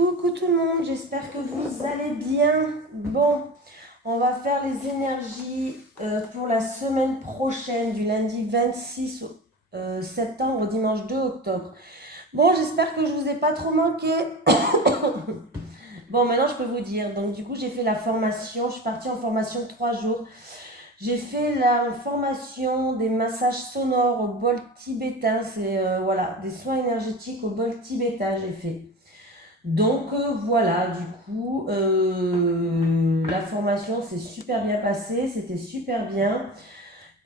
Coucou tout le monde, j'espère que vous allez bien. Bon, on va faire les énergies pour la semaine prochaine, du lundi 26 septembre au dimanche 2 octobre. Bon, j'espère que je vous ai pas trop manqué. Bon, maintenant je peux vous dire. Donc du coup, j'ai fait la formation. Je suis partie en formation 3 jours. J'ai fait la formation des massages sonores au bol tibétain. C'est voilà, des soins énergétiques au bol tibétain, j'ai fait. Donc voilà, du coup, la formation s'est super bien passée, c'était super bien.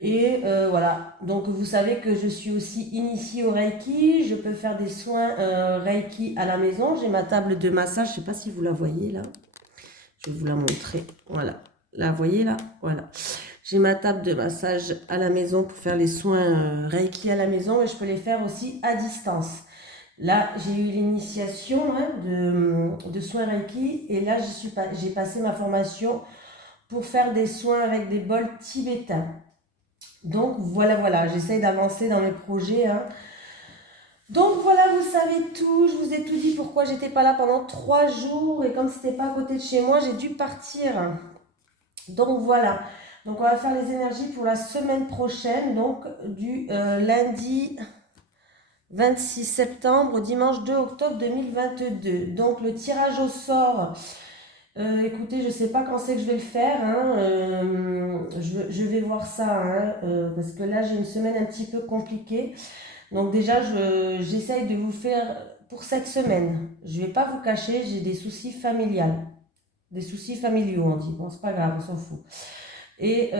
Et voilà, donc vous savez que je suis aussi initiée au Reiki, je peux faire des soins Reiki à la maison. J'ai ma table de massage, je ne sais pas si vous la voyez là, je vais vous la montrer. Voilà, la voyez là, voilà. J'ai ma table de massage à la maison pour faire les soins Reiki à la maison et je peux les faire aussi à distance. Là, j'ai eu l'initiation de soins Reiki et là, j'ai passé ma formation pour faire des soins avec des bols tibétains. Donc voilà, j'essaye d'avancer dans mes projets. Donc voilà, vous savez tout, je vous ai tout dit pourquoi j'étais pas là pendant 3 jours et comme c'était pas à côté de chez moi, j'ai dû partir. Donc voilà, donc on va faire les énergies pour la semaine prochaine, donc du lundi 26 septembre au dimanche 2 octobre 2022. Donc le tirage au sort, écoutez, je ne sais pas quand c'est que je vais le faire. Je vais voir ça, parce que là j'ai une semaine un petit peu compliquée. Donc déjà, j'essaye de vous faire pour cette semaine. Je ne vais pas vous cacher, j'ai des soucis familiaux. Des soucis familiaux, on dit. Bon, c'est pas grave, on s'en fout. Et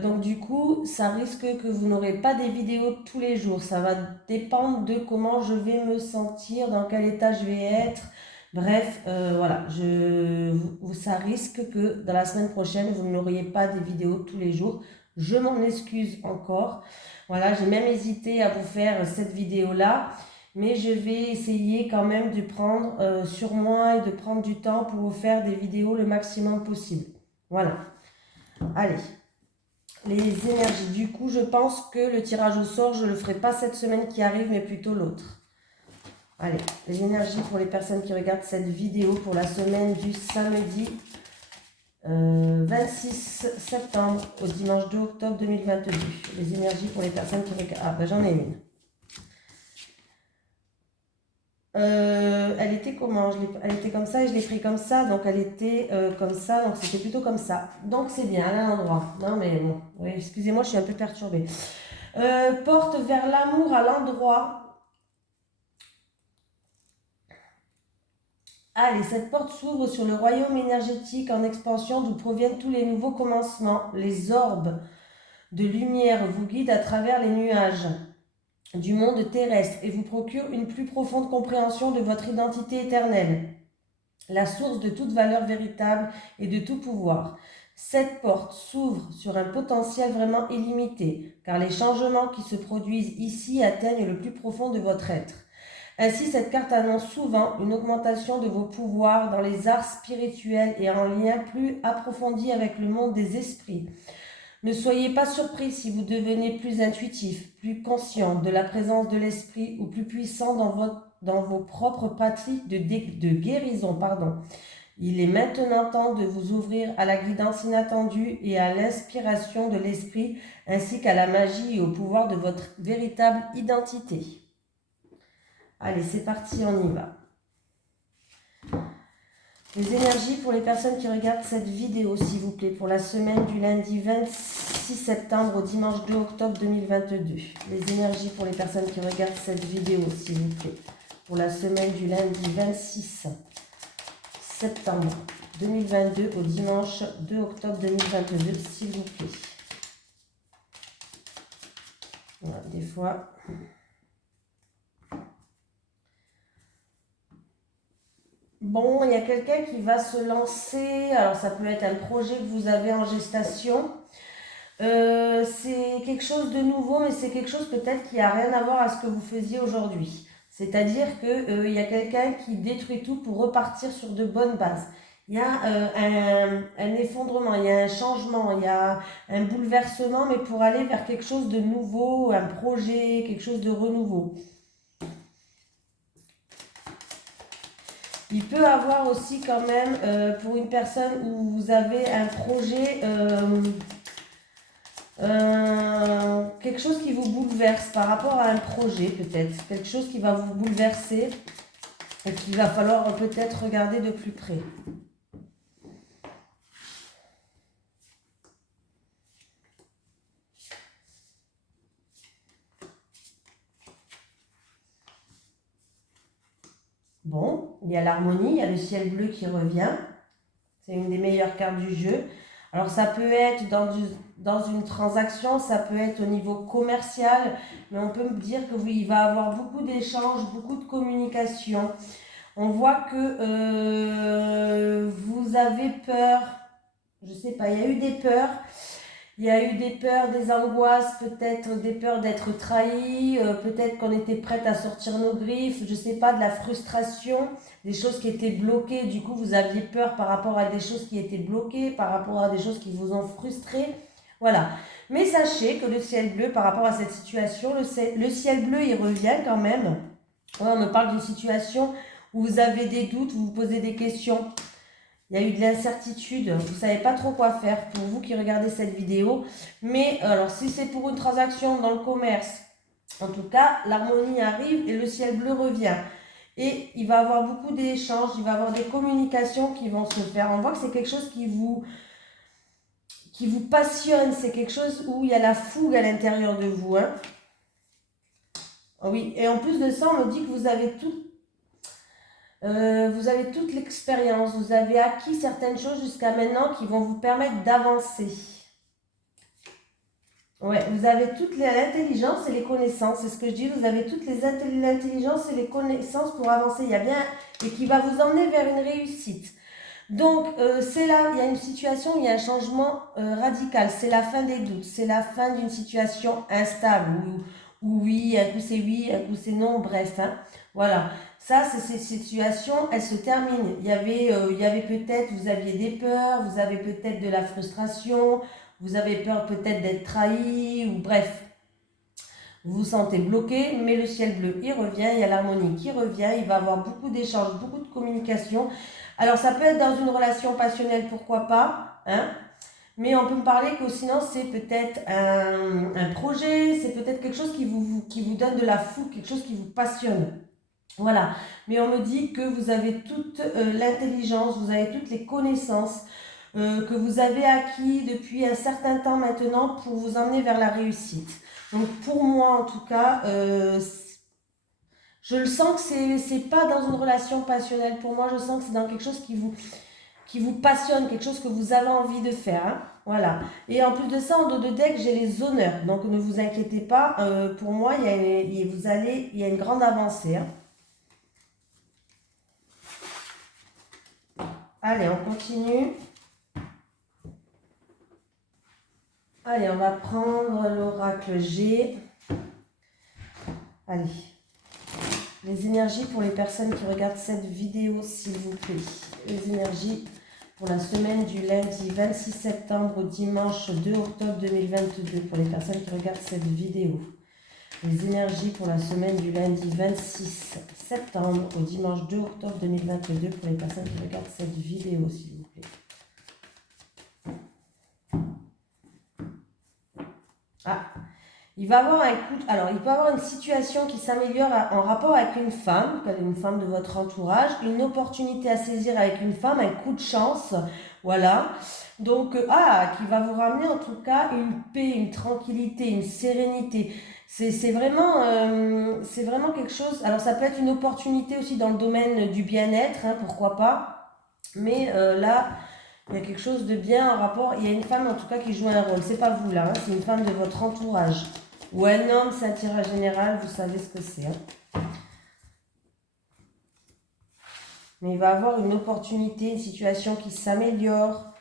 donc du coup, ça risque que vous n'aurez pas des vidéos tous les jours. Ça va dépendre de comment je vais me sentir, dans quel état je vais être. Bref, voilà, ça risque que dans la semaine prochaine, vous n'auriez pas des vidéos tous les jours. Je m'en excuse encore. Voilà, j'ai même hésité à vous faire cette vidéo-là. Mais je vais essayer quand même de prendre sur moi et de prendre du temps pour vous faire des vidéos le maximum possible. Voilà. Allez, les énergies. Du coup, je pense que le tirage au sort, je ne le ferai pas cette semaine qui arrive, mais plutôt l'autre. Allez, les énergies pour les personnes qui regardent cette vidéo pour la semaine du samedi 26 septembre au dimanche 2 octobre 2022. Les énergies pour les personnes qui regardent... Ah, ben j'en ai une. Elle était comment? Elle était comme ça et je l'ai pris comme ça, donc elle était comme ça, donc c'était plutôt comme ça. Donc c'est bien, à l'endroit. Non mais bon, oui, excusez-moi, je suis un peu perturbée. Porte vers l'amour à l'endroit. Allez, cette porte s'ouvre sur le royaume énergétique en expansion d'où proviennent tous les nouveaux commencements. Les orbes de lumière vous guident à travers les nuages du monde terrestre et vous procurent une plus profonde compréhension de votre identité éternelle, la source de toute valeur véritable et de tout pouvoir. Cette porte s'ouvre sur un potentiel vraiment illimité, car les changements qui se produisent ici atteignent le plus profond de votre être. Ainsi, cette carte annonce souvent une augmentation de vos pouvoirs dans les arts spirituels et en lien plus approfondi avec le monde des esprits. Ne soyez pas surpris si vous devenez plus intuitif, plus conscient de la présence de l'esprit ou plus puissant dans vos propres pratiques de guérison. Il est maintenant temps de vous ouvrir à la guidance inattendue et à l'inspiration de l'esprit, ainsi qu'à la magie et au pouvoir de votre véritable identité. Allez, c'est parti, on y va. Les énergies pour les personnes qui regardent cette vidéo, s'il vous plaît, pour la semaine du lundi 26 septembre au dimanche 2 octobre 2022. Les énergies pour les personnes qui regardent cette vidéo, s'il vous plaît, pour la semaine du lundi 26 septembre 2022 au dimanche 2 octobre 2022, s'il vous plaît. Voilà, des fois... Bon, il y a quelqu'un qui va se lancer, alors ça peut être un projet que vous avez en gestation. C'est quelque chose de nouveau, mais c'est quelque chose peut-être qui n'a rien à voir à ce que vous faisiez aujourd'hui. C'est-à-dire qu'il y a quelqu'un qui détruit tout pour repartir sur de bonnes bases. Il y a un effondrement, il y a un changement, il y a un bouleversement, mais pour aller vers quelque chose de nouveau, un projet, quelque chose de renouveau. Il peut avoir aussi quand même, pour une personne où vous avez un projet, quelque chose qui vous bouleverse par rapport à un projet peut-être. Quelque chose qui va vous bouleverser et qu'il va falloir peut-être regarder de plus près. Bon, il y a l'harmonie, il y a le ciel bleu qui revient. C'est une des meilleures cartes du jeu. Alors ça peut être dans une transaction, ça peut être au niveau commercial, mais on peut me dire que oui, il va y avoir beaucoup d'échanges, beaucoup de communication. On voit que vous avez peur, je sais pas, il y a eu des peurs. Il y a eu des peurs, des angoisses, peut-être des peurs d'être trahi, peut-être qu'on était prête à sortir nos griffes, je sais pas, de la frustration, des choses qui étaient bloquées. Du coup, vous aviez peur par rapport à des choses qui étaient bloquées, par rapport à des choses qui vous ont frustré. Voilà. Mais sachez que le ciel bleu, par rapport à cette situation, le ciel bleu, il revient quand même. On me parle d'une situation où vous avez des doutes, vous vous posez des questions. Il y a eu de l'incertitude, vous ne savez pas trop quoi faire pour vous qui regardez cette vidéo. Mais alors si c'est pour une transaction dans le commerce, en tout cas, l'harmonie arrive et le ciel bleu revient. Et il va y avoir beaucoup d'échanges, il va y avoir des communications qui vont se faire. On voit que c'est quelque chose qui vous passionne, c'est quelque chose où il y a la fougue à l'intérieur de vous. Hein. Oui, et en plus de ça, on me dit que vous avez toute l'expérience, vous avez acquis certaines choses jusqu'à maintenant qui vont vous permettre d'avancer. Ouais, vous avez toute l'intelligence et les connaissances, c'est ce que je dis, vous avez toute l'intelligence et les connaissances pour avancer. Il y a bien, et qui va vous emmener vers une réussite. Donc, c'est là, il y a une situation, il y a un changement radical, c'est la fin des doutes, c'est la fin d'une situation instable, où oui, un coup c'est oui, un coup c'est non, bref, hein, voilà. Ça, c'est ces situations, elles se terminent. Il y avait peut-être, vous aviez des peurs, vous avez peut-être de la frustration, vous avez peur peut-être d'être trahi, ou bref, vous vous sentez bloqué, mais le ciel bleu, il revient, il y a l'harmonie qui revient, il va y avoir beaucoup d'échanges, beaucoup de communication. Alors, ça peut être dans une relation passionnelle, pourquoi pas, hein, mais on peut me parler que sinon, c'est peut-être un projet, c'est peut-être quelque chose qui vous donne de la fougue, quelque chose qui vous passionne. Voilà, mais on me dit que vous avez toute l'intelligence, vous avez toutes les connaissances que vous avez acquis depuis un certain temps maintenant pour vous emmener vers la réussite. Donc pour moi en tout cas, je le sens que c'est pas dans une relation passionnelle. Pour moi, je sens que c'est dans quelque chose qui vous passionne, quelque chose que vous avez envie de faire. Hein. Voilà. Et en plus de ça, en dos de deck, j'ai les honneurs. Donc ne vous inquiétez pas, pour moi, il y a une grande avancée. Hein. Allez, on continue. Allez, on va prendre l'oracle G. Allez. Les énergies pour les personnes qui regardent cette vidéo, s'il vous plaît. Les énergies pour la semaine du lundi 26 septembre au dimanche 2 octobre 2022 pour les personnes qui regardent cette vidéo. Les énergies pour la semaine du lundi 26 septembre au dimanche 2 octobre 2022 pour les personnes qui regardent cette vidéo, s'il vous plaît. Ah, il va avoir un coup. Alors, il peut y avoir une situation qui s'améliore en rapport avec une femme de votre entourage, une opportunité à saisir avec une femme, un coup de chance, voilà. Donc, qui va vous ramener en tout cas une paix, une tranquillité, une sérénité. C'est vraiment quelque chose. Alors, ça peut être une opportunité aussi dans le domaine du bien-être, hein, pourquoi pas. Mais là, il y a quelque chose de bien en rapport. Il y a une femme en tout cas qui joue un rôle. C'est pas vous là, hein, c'est une femme de votre entourage. Ou un homme, c'est un tirage général, vous savez ce que c'est. Hein. Mais il va avoir une opportunité, une situation qui s'améliore.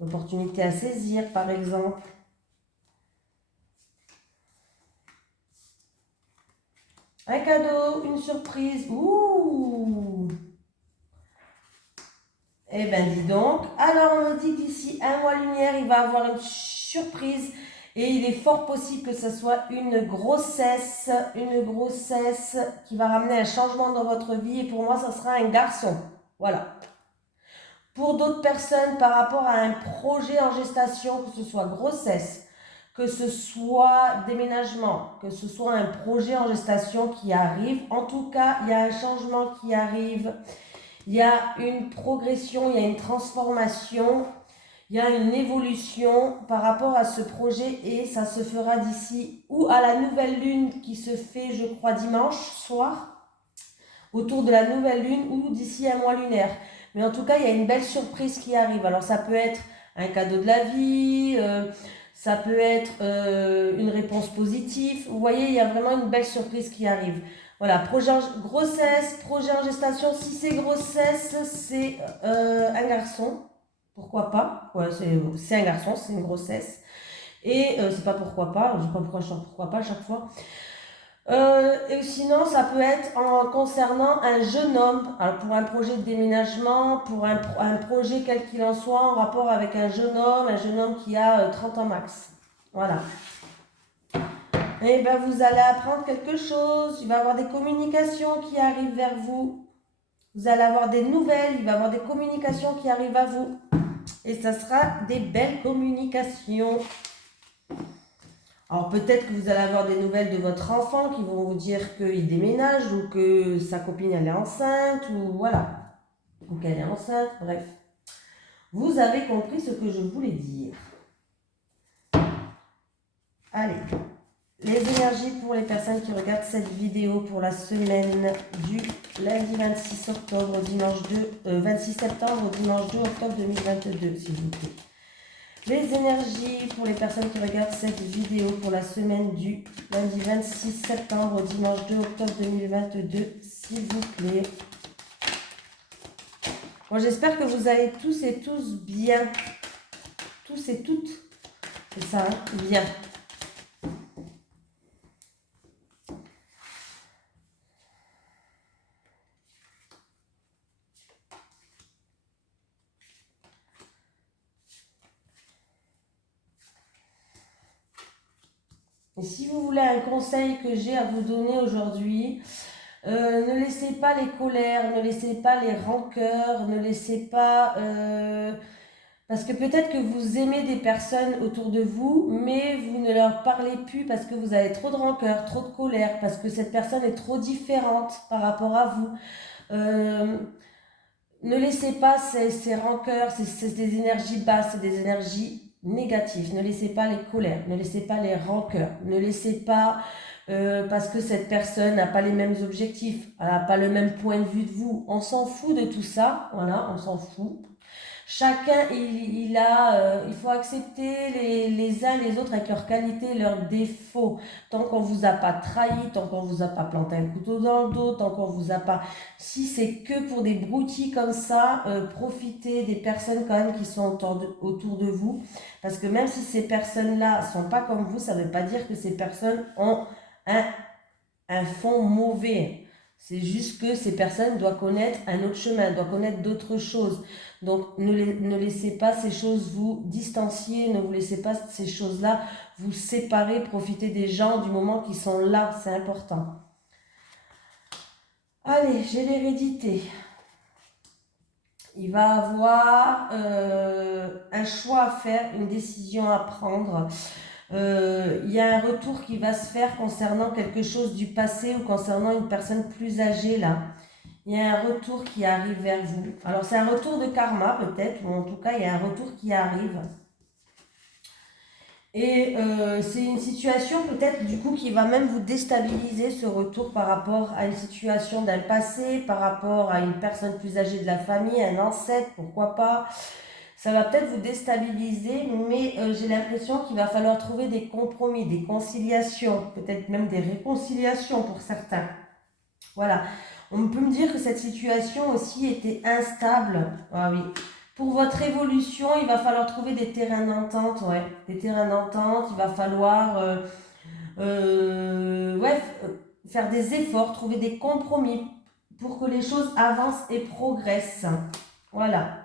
Une opportunité à saisir, par exemple. Un cadeau, une surprise. Ouh! Eh ben dis donc. Alors on me dit que d'ici un mois lumière, il va avoir une surprise. Et il est fort possible que ce soit une grossesse qui va ramener un changement dans votre vie. Et pour moi, ça sera un garçon. Voilà. Pour d'autres personnes, par rapport à un projet en gestation, que ce soit grossesse, que ce soit déménagement, que ce soit un projet en gestation qui arrive, en tout cas, il y a un changement qui arrive, il y a une progression, il y a une transformation, il y a une évolution par rapport à ce projet et ça se fera d'ici ou à la nouvelle lune qui se fait, je crois, dimanche soir, autour de la nouvelle lune ou d'ici un mois lunaire. Mais en tout cas, il y a une belle surprise qui arrive. Alors ça peut être un cadeau de la vie, ça peut être une réponse positive. Vous voyez, il y a vraiment une belle surprise qui arrive. Voilà, projet grossesse, projet en gestation. Si c'est grossesse, c'est un garçon. Pourquoi pas? Ouais, c'est un garçon, c'est une grossesse. Et c'est pas pourquoi pas, je sais pas pourquoi je chante pourquoi pas à chaque fois. Et sinon, ça peut être concernant un jeune homme, alors pour un projet de déménagement, pour un projet quel qu'il en soit, en rapport avec un jeune homme qui a 30 ans max. Voilà. Et ben vous allez apprendre quelque chose, il va y avoir des communications qui arrivent vers vous. Vous allez avoir des nouvelles, il va y avoir des communications qui arrivent à vous. Et ça sera des belles communications. Alors peut-être que vous allez avoir des nouvelles de votre enfant qui vont vous dire qu'il déménage ou que sa copine elle est enceinte ou voilà, ou qu'elle est enceinte, bref. Vous avez compris ce que je voulais dire. Allez, les énergies pour les personnes qui regardent cette vidéo pour la semaine du lundi 26 octobre au dimanche 26 septembre au dimanche 2 octobre 2022, s'il vous plaît. Les énergies pour les personnes qui regardent cette vidéo pour la semaine du lundi 26 septembre au dimanche 2 octobre 2022, s'il vous plaît. Bon, j'espère que vous allez tous et tous bien. Tous et toutes. C'est ça, hein? Bien. Et si vous voulez un conseil que j'ai à vous donner aujourd'hui, ne laissez pas les colères, ne laissez pas les rancœurs, ne laissez pas... parce que peut-être que vous aimez des personnes autour de vous, mais vous ne leur parlez plus parce que vous avez trop de rancœur, trop de colère, parce que cette personne est trop différente par rapport à vous. Ne laissez pas ces rancœurs, c'est des énergies basses, c'est des énergies négatives. Ne laissez pas les colères, ne laissez pas les rancœurs, ne laissez pas parce que cette personne n'a pas les mêmes objectifs, elle n'a pas le même point de vue de vous. On s'en fout de tout ça, voilà, on s'en fout. Chacun, il faut accepter les uns les autres avec leurs qualités, leurs défauts. Tant qu'on vous a pas trahi, tant qu'on vous a pas planté un couteau dans le dos, tant qu'on vous a pas... Si c'est que pour des broutilles comme ça, profitez des personnes quand même qui sont autour de vous. Parce que même si ces personnes-là sont pas comme vous, ça ne veut pas dire que ces personnes ont un fond mauvais. C'est juste que ces personnes doivent connaître un autre chemin, doivent connaître d'autres choses. Donc ne laissez pas ces choses vous distancier, ne vous laissez pas ces choses-là vous séparer, profitez des gens du moment qui sont là, c'est important. Allez, j'ai l'hérédité. Il va avoir un choix à faire, une décision à prendre. Il y a un retour qui va se faire concernant quelque chose du passé ou concernant une personne plus âgée là. Il y a un retour qui arrive vers vous. Alors c'est un retour de karma peut-être, ou en tout cas il y a un retour qui arrive. Et c'est une situation peut-être du coup qui va même vous déstabiliser ce retour par rapport à une situation d'un passé, par rapport à une personne plus âgée de la famille, un ancêtre, pourquoi pas. Ça va peut-être vous déstabiliser, mais j'ai l'impression qu'il va falloir trouver des compromis, des conciliations, peut-être même des réconciliations pour certains. Voilà. On peut me dire que cette situation aussi était instable. Ah oui. Pour votre évolution, il va falloir trouver des terrains d'entente, ouais. Des terrains d'entente, il va falloir faire des efforts, trouver des compromis pour que les choses avancent et progressent. Voilà.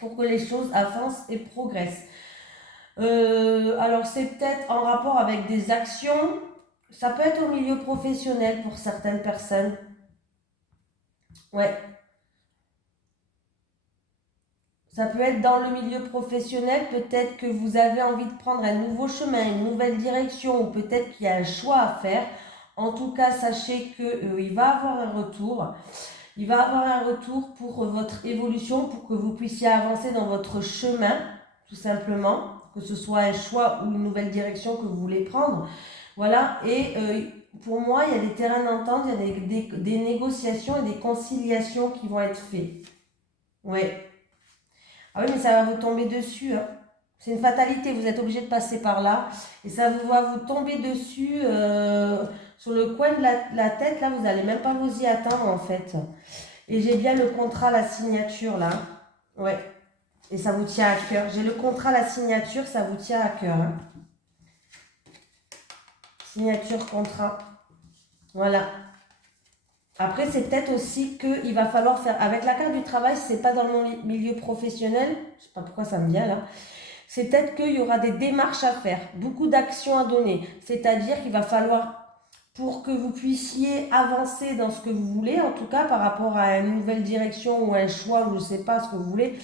Pour que les choses avancent et progressent. Alors c'est peut-être en rapport avec des actions, ça peut être au milieu professionnel pour certaines personnes. Ouais, ça peut être dans le milieu professionnel, peut-être que vous avez envie de prendre un nouveau chemin, une nouvelle direction, ou peut-être qu'il y a un choix à faire. En tout cas, sachez qu'il va avoir un retour. Il va avoir un retour pour votre évolution, pour que vous puissiez avancer dans votre chemin, tout simplement, que ce soit un choix ou une nouvelle direction que vous voulez prendre. Voilà, et pour moi, il y a des terrains d'entente, il y a des négociations et des conciliations qui vont être faites. Ouais. Ah oui, mais ça va vous tomber dessus, hein. C'est une fatalité, vous êtes obligé de passer par là. Et ça va vous tomber dessus sur le coin de la tête, là, vous n'allez même pas vous y attendre en fait. Et j'ai bien le contrat, la signature là. Ouais. Et ça vous tient à cœur. J'ai le contrat, la signature, ça vous tient à cœur, hein. Signature, contrat. Voilà. Après, c'est peut-être aussi qu'il va falloir faire. Avec la carte du travail, si c'est pas dans le milieu professionnel, je sais pas pourquoi ça me vient là. C'est peut-être qu'il y aura des démarches à faire, beaucoup d'actions à donner. C'est-à-dire qu'il va falloir, pour que vous puissiez avancer dans ce que vous voulez, en tout cas par rapport à une nouvelle direction ou un choix, ou je ne sais pas ce que vous voulez,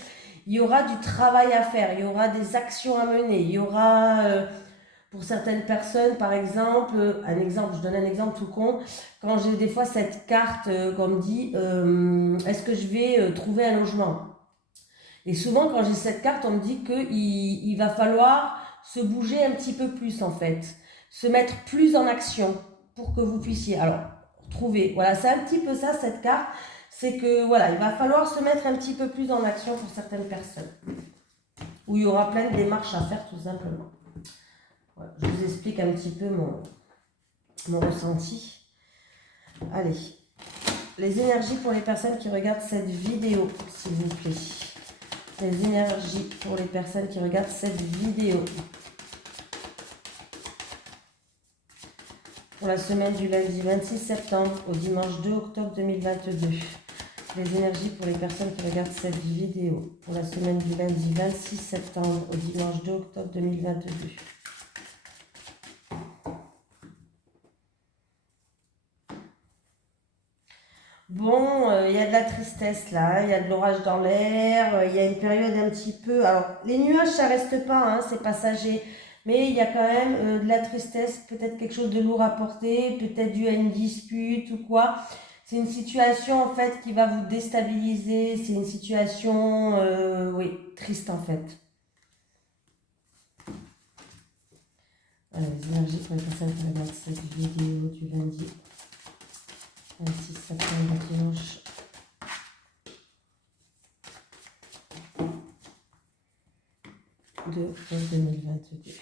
il y aura du travail à faire, il y aura des actions à mener, il y aura, pour certaines personnes, par exemple, je donne un exemple tout con, quand j'ai des fois cette carte qu'on me dit, est-ce que je vais trouver un logement? Et souvent, quand j'ai cette carte, on me dit qu'il va falloir se bouger un petit peu plus, en fait. Se mettre plus en action pour que vous puissiez. Alors, trouver. Voilà, c'est un petit peu ça, cette carte. C'est que, voilà, il va falloir se mettre un petit peu plus en action pour certaines personnes. Où il y aura plein de démarches à faire, tout simplement. Voilà, je vous explique un petit peu mon ressenti. Allez. Les énergies pour les personnes qui regardent cette vidéo, s'il vous plaît. Les énergies pour les personnes qui regardent cette vidéo. Pour la semaine du lundi 26 septembre au dimanche 2 octobre 2022. Les énergies pour les personnes qui regardent cette vidéo. Pour la semaine du lundi 26 septembre au dimanche 2 octobre 2022. Bon, il y a de la tristesse là, il y a de l'orage dans l'air, il y a une période un petit peu. Alors, les nuages, ça reste pas, hein, c'est passager. Mais il y a quand même de la tristesse, peut-être quelque chose de lourd à porter, peut-être dû à une dispute ou quoi. C'est une situation en fait qui va vous déstabiliser, c'est une situation, oui, triste en fait. Voilà, les énergies pour les personnes qui regardent cette vidéo du lundi 26 septembre dimanche. De 2022.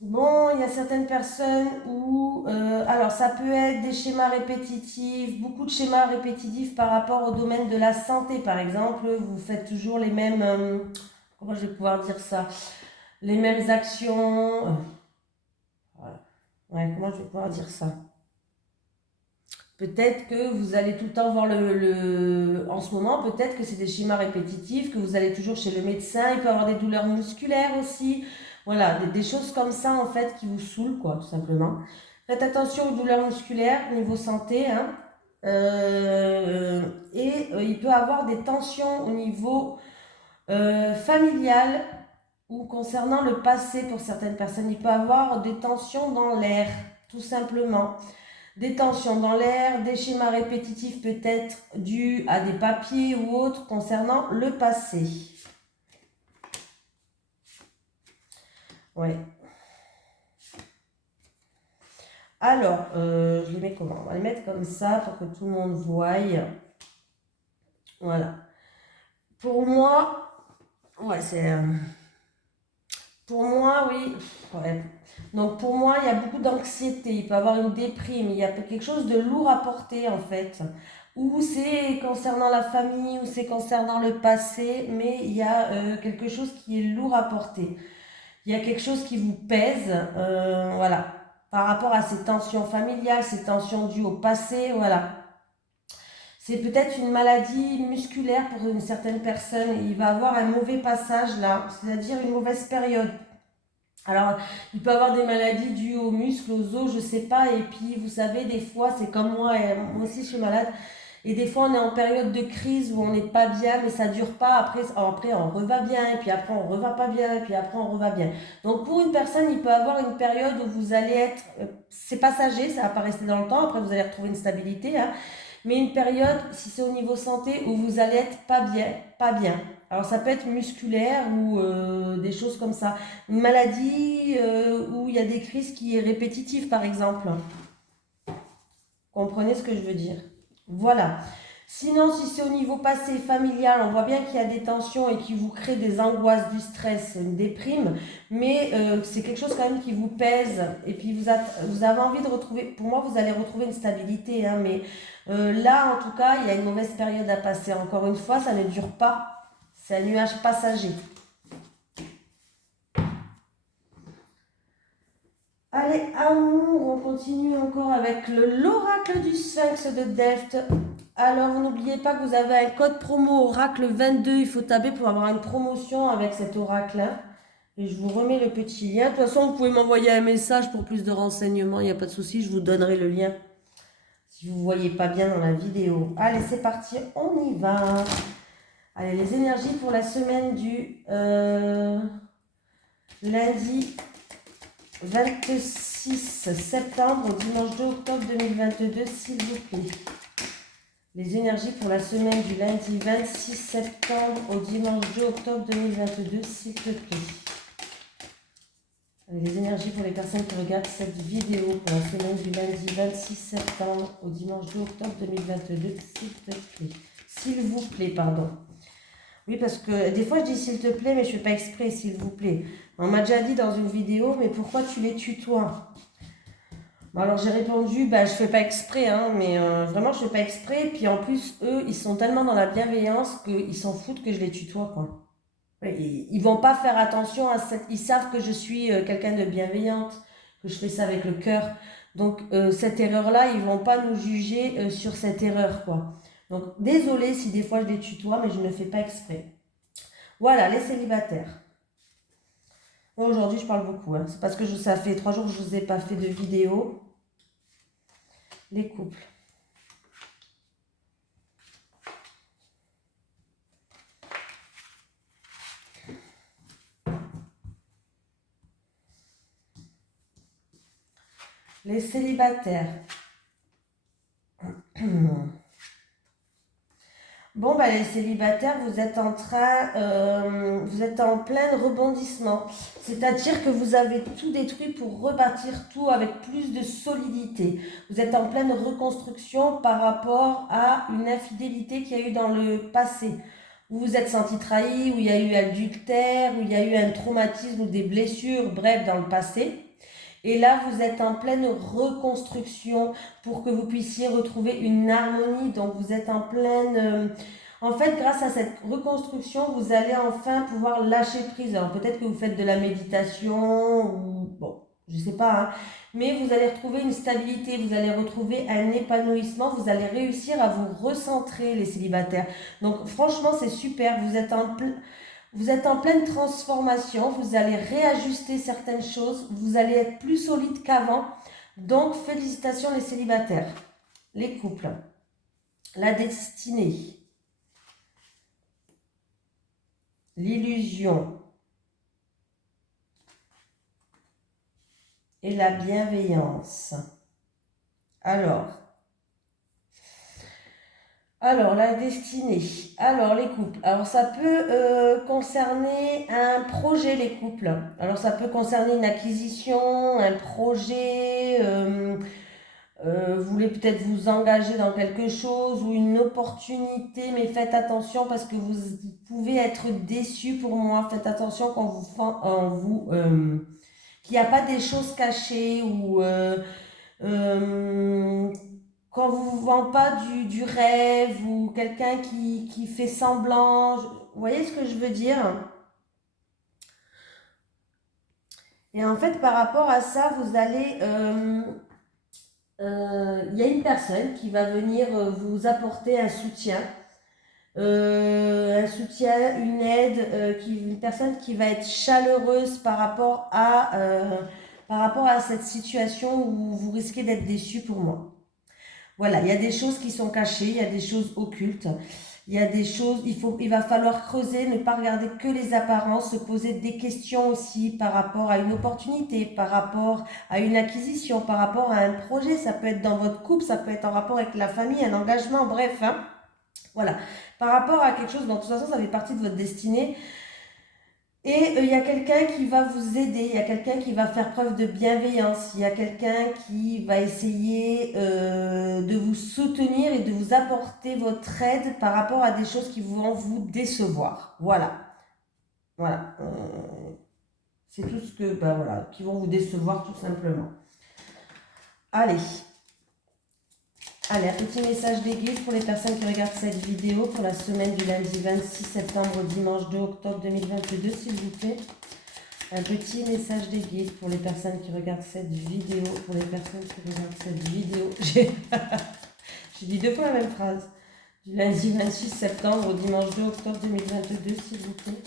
Bon, il y a certaines personnes où, alors ça peut être des schémas répétitifs, beaucoup de schémas répétitifs par rapport au domaine de la santé, par exemple, vous faites toujours les mêmes, comment je vais pouvoir dire ça, les mêmes actions, voilà. Ouais, comment je vais pouvoir dire ça? Peut-être que vous allez tout le temps voir en ce moment, peut-être que c'est des schémas répétitifs, que vous allez toujours chez le médecin, il peut y avoir des douleurs musculaires aussi. Voilà, des choses comme ça en fait qui vous saoulent, quoi, tout simplement. Faites attention aux douleurs musculaires niveau santé, hein. Il peut y avoir des tensions au niveau familial ou concernant le passé pour certaines personnes. Il peut y avoir des tensions dans l'air, tout simplement. Des tensions dans l'air, des schémas répétitifs peut-être dus à des papiers ou autres concernant le passé. Ouais. Alors, je les mets comment? On va les mettre comme ça pour que tout le monde voie. Voilà. Pour moi, ouais, c'est... pour moi, oui. Ouais. Donc pour moi, il y a beaucoup d'anxiété, il peut y avoir une déprime, il y a quelque chose de lourd à porter en fait. Ou c'est concernant la famille, ou c'est concernant le passé, mais il y a quelque chose qui est lourd à porter. Il y a quelque chose qui vous pèse, voilà, par rapport à ces tensions familiales, ces tensions dues au passé, voilà. C'est peut-être une maladie musculaire pour une certaine personne. Il va avoir un mauvais passage là, c'est-à-dire une mauvaise période. Alors, il peut avoir des maladies dues aux muscles, aux os, je sais pas. Et puis, vous savez, des fois, c'est comme moi, et moi aussi je suis malade. Et des fois, on est en période de crise où on n'est pas bien, mais ça dure pas. Après, on reva bien, et puis après, on reva pas bien, et puis après, on reva bien. Donc, pour une personne, il peut avoir une période où vous allez être, c'est passager, ça va pas rester dans le temps. Après, vous allez retrouver une stabilité, hein. Mais une période, si c'est au niveau santé, où vous allez être pas bien, pas bien. Alors, ça peut être musculaire ou des choses comme ça. Une maladie où il y a des crises qui est répétitive, par exemple. Comprenez ce que je veux dire? Voilà. Sinon, si c'est au niveau passé familial, on voit bien qu'il y a des tensions et qui vous créent des angoisses, du stress, une déprime, mais c'est quelque chose quand même qui vous pèse. Et puis vous avez envie de retrouver, pour moi, vous allez retrouver une stabilité, hein, mais là, en tout cas, il y a une mauvaise période à passer. Encore une fois, ça ne dure pas. C'est un nuage passager. Allez, amour, on continue encore avec l'oracle du Sphinx de Delft. Alors, n'oubliez pas que vous avez un code promo Oracle 22. Il faut taper pour avoir une promotion avec cet oracle-là. Et je vous remets le petit lien. De toute façon, vous pouvez m'envoyer un message pour plus de renseignements. Il n'y a pas de souci, je vous donnerai le lien si vous ne voyez pas bien dans la vidéo. Allez, c'est parti, on y va. Allez, les énergies pour la semaine du lundi 26 septembre au dimanche 2 octobre 2022, s'il vous plaît. Les énergies pour la semaine du lundi 26 septembre au dimanche 2 octobre 2022, s'il te plaît. Les énergies pour les personnes qui regardent cette vidéo pour la semaine du lundi 26 septembre au dimanche 2 octobre 2022, s'il te plaît. S'il vous plaît, pardon. Oui, parce que des fois je dis s'il te plaît, mais je ne fais pas exprès, s'il vous plaît. On m'a déjà dit dans une vidéo, mais pourquoi tu les tutoies? Bon, alors j'ai répondu, bah, je fais pas exprès, hein, mais vraiment je fais pas exprès. Puis en plus, eux, ils sont tellement dans la bienveillance qu'ils s'en foutent que je les tutoie, quoi. Ouais, ils vont pas faire attention à cette... Ils savent que je suis quelqu'un de bienveillante, que je fais ça avec le cœur. Donc cette erreur-là, ils vont pas nous juger sur cette erreur, quoi. Donc désolé si des fois je les tutoie, mais je ne fais pas exprès. Voilà, les célibataires. Moi, aujourd'hui, je parle beaucoup, hein. C'est parce que ça fait 3 jours que je vous ai pas fait de vidéo. Les couples. Les célibataires. Bon, bah, les célibataires, vous êtes vous êtes en plein rebondissement. C'est-à-dire que vous avez tout détruit pour rebâtir tout avec plus de solidité. Vous êtes en pleine reconstruction par rapport à une infidélité qu'il y a eu dans le passé. Vous vous êtes senti trahi, où il y a eu adultère, où il y a eu un traumatisme ou des blessures, bref, dans le passé. Et là, vous êtes en pleine reconstruction pour que vous puissiez retrouver une harmonie. Donc, vous êtes en pleine... En fait, grâce à cette reconstruction, vous allez enfin pouvoir lâcher prise. Alors, peut-être que vous faites de la méditation ou... Bon, je sais pas, hein. Mais vous allez retrouver une stabilité, vous allez retrouver un épanouissement, vous allez réussir à vous recentrer, les célibataires. Donc, franchement, c'est super. Vous êtes en pleine transformation, vous allez réajuster certaines choses, vous allez être plus solide qu'avant. Donc, félicitations les célibataires, les couples, la destinée, l'illusion et la bienveillance. Alors, la destinée. Alors, les couples. Alors, ça peut concerner un projet, les couples. Alors, ça peut concerner une acquisition, un projet. Vous voulez peut-être vous engager dans quelque chose ou une opportunité, mais faites attention parce que vous pouvez être déçu pour moi. Faites attention quand qu'il n'y a pas des choses cachées ou euh, quand vous ne vend pas du rêve ou quelqu'un qui fait semblant. Vous voyez ce que je veux dire? Et en fait, par rapport à ça, vous allez il y a une personne qui va venir vous apporter un soutien, une aide, une personne qui va être chaleureuse par rapport à cette situation où vous risquez d'être déçu pour moi. Voilà, il y a des choses qui sont cachées, il y a des choses occultes, il y a des choses, il va falloir creuser, ne pas regarder que les apparences, se poser des questions aussi par rapport à une opportunité, par rapport à une acquisition, par rapport à un projet. Ça peut être dans votre couple, ça peut être en rapport avec la famille, un engagement, bref, hein. Voilà, par rapport à quelque chose, dans toute façon, ça fait partie de votre destinée. Et il y a quelqu'un qui va vous aider, il y a quelqu'un qui va faire preuve de bienveillance, il y a quelqu'un qui va essayer de vous soutenir et de vous apporter votre aide par rapport à des choses qui vont vous décevoir. Voilà, voilà. C'est tout ce que, ben voilà, qui vont vous décevoir tout simplement. Allez. Allez, un petit message des guides pour les personnes qui regardent cette vidéo pour la semaine du lundi 26 septembre au dimanche 2 octobre 2022, s'il vous plaît. Un petit message des guides pour les personnes qui regardent cette vidéo. Pour les personnes qui regardent cette vidéo. J'ai dit deux fois la même phrase. Du lundi 26 septembre au dimanche 2 octobre 2022, s'il vous plaît.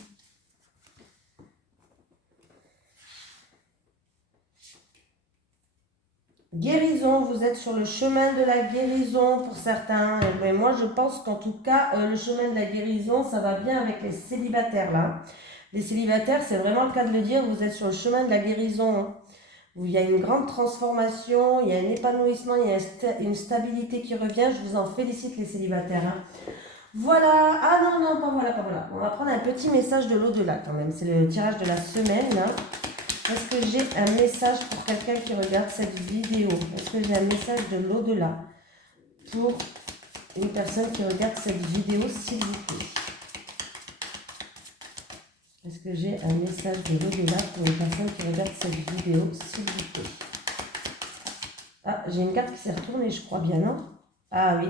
Guérison, vous êtes sur le chemin de la guérison pour certains. Mais moi, je pense qu'en tout cas, le chemin de la guérison, ça va bien avec les célibataires là. Les célibataires, c'est vraiment le cas de le dire, vous êtes sur le chemin de la guérison. Où il y a une grande transformation, il y a un épanouissement, il y a une stabilité qui revient. Je vous en félicite les célibataires, hein. Voilà. Ah non, non, pas voilà, pas voilà. On va prendre un petit message de l'au-delà quand même. C'est le tirage de la semaine, hein. Est-ce que j'ai un message pour quelqu'un qui regarde cette vidéo? Est-ce que j'ai un message de l'au-delà pour une personne qui regarde cette vidéo, s'il vous plaît? Est-ce que j'ai un message de l'au-delà pour une personne qui regarde cette vidéo, s'il vous plaît? Ah, j'ai une carte qui s'est retournée, je crois bien, non? Ah oui.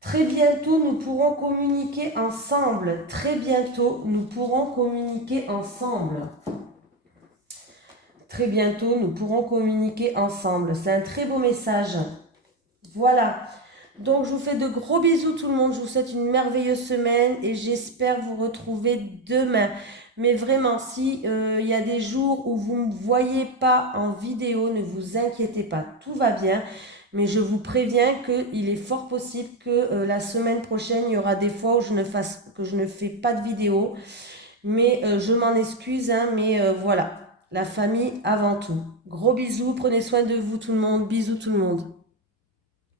Très bientôt, nous pourrons communiquer ensemble. Très bientôt, nous pourrons communiquer ensemble. Très bientôt, nous pourrons communiquer ensemble. C'est un très beau message. Voilà. Donc, je vous fais de gros bisous tout le monde. Je vous souhaite une merveilleuse semaine et j'espère vous retrouver demain. Mais vraiment, si y a des jours où vous ne me voyez pas en vidéo, ne vous inquiétez pas. Tout va bien. Mais je vous préviens qu'il est fort possible que la semaine prochaine, il y aura des fois où que je ne fais pas de vidéo. Mais je m'en excuse, hein, mais voilà. La famille avant tout. Gros bisous, prenez soin de vous tout le monde. Bisous tout le monde.